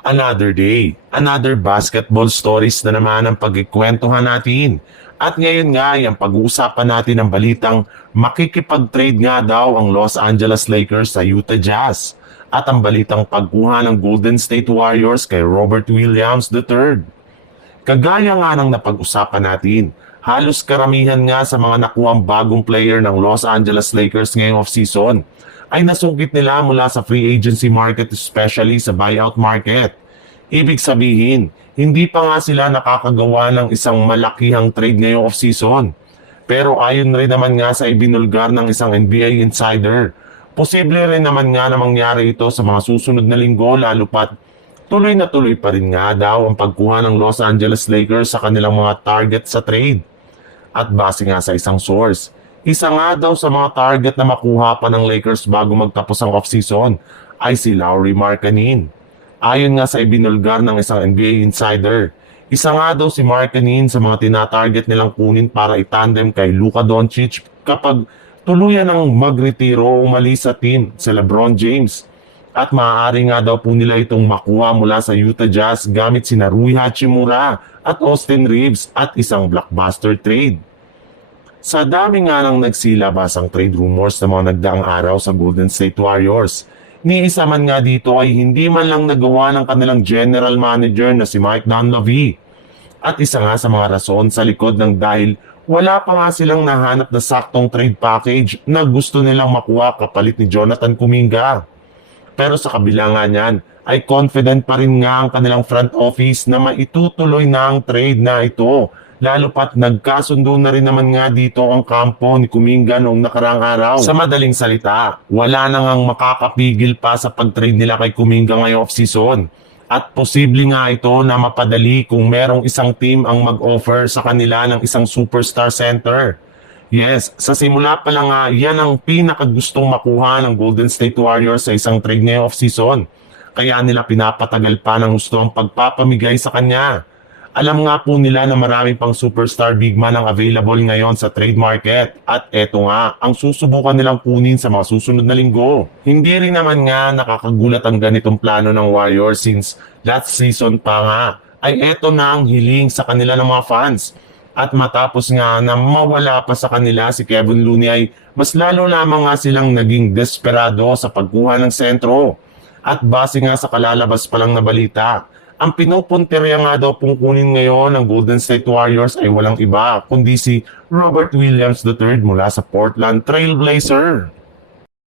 Another day, another basketball stories na naman ang pagkikwentuhan natin. At ngayon nga ay ang pag-uusapan natin ang balitang makikipag-trade nga daw ang Los Angeles Lakers sa Utah Jazz. At ang balitang pagkuha ng Golden State Warriors kay Robert Williams III. Kagaya nga ng napag-usapan natin, halos karamihan nga sa mga nakuhang bagong player ng Los Angeles Lakers ngayong off-season ay nasungkit nila mula sa free agency market, especially sa buyout market. Ibig sabihin, hindi pa nga sila nakakagawa ng isang malakihang trade ngayong off-season. Pero ayon rin naman nga sa ibinulgar ng isang NBA insider, posible rin naman nga na mangyari ito sa mga susunod na linggo, lalo pat tuloy na tuloy pa rin nga daw ang pagkuha ng Los Angeles Lakers sa kanilang mga target sa trade. At base nga sa isang source, isa nga daw sa mga target na makuha pa ng Lakers bago magtapos ang off-season ay si Lauri Markkanen. Ayon nga sa ibinulgar ng isang NBA insider, isa nga daw si Markkanen sa mga tinatarget nilang kunin para itandem kay Luka Doncic kapag tuluyan ng magretiro o umalis sa team si LeBron James. At maaari nga daw po nila itong makuha mula sa Utah Jazz gamit sina Rui Hachimura at Austin Reeves at isang blockbuster trade. Sa dami nga nang nagsilabas ang trade rumors ng mga nagdaang araw sa Golden State Warriors, ni isa man nga dito ay hindi man lang nagawa ng kanilang general manager na si Mike Dunleavy. At isa nga sa mga rason sa likod ng dahil wala pa nga silang nahanap na saktong trade package na gusto nilang makuha kapalit ni Jonathan Kuminga. Pero sa kabila nga niyan, ay confident pa rin nga ang kanilang front office na maitutuloy na ang trade na ito. Lalo pat nagkasundo na rin naman nga dito ang kampo ni Kuminga noong nakaraang araw. Sa madaling salita, wala na ngang makakapigil pa sa pag-trade nila kay Kuminga ngayong off-season. At posible nga ito na mapadali kung merong isang team ang mag-offer sa kanila ng isang superstar center. Yes, sa simula pa lang nga, yan ang pinakagustong makuha ng Golden State Warriors sa isang trade ngayong off-season. Kaya nila pinapatagal pa ng gusto ang pagpapamigay sa kanya. Alam nga po nila na marami pang superstar big man ang available ngayon sa trade market. At eto nga, ang susubukan nilang kunin sa mga susunod na linggo. Hindi rin naman nga nakakagulat ang ganitong plano ng Warriors since last season pa nga ay eto na ang hiling sa kanila ng mga fans. At matapos nga na mawala pa sa kanila si Kevin Looney ay mas lalo lamang nga silang naging desperado sa pagkuha ng sentro. At base nga sa kalalabas pa lang na balita, ang pinupuntirya nga daw pong kunin ngayon ng Golden State Warriors ay walang iba kundi si Robert Williams III mula sa Portland Trail Blazers.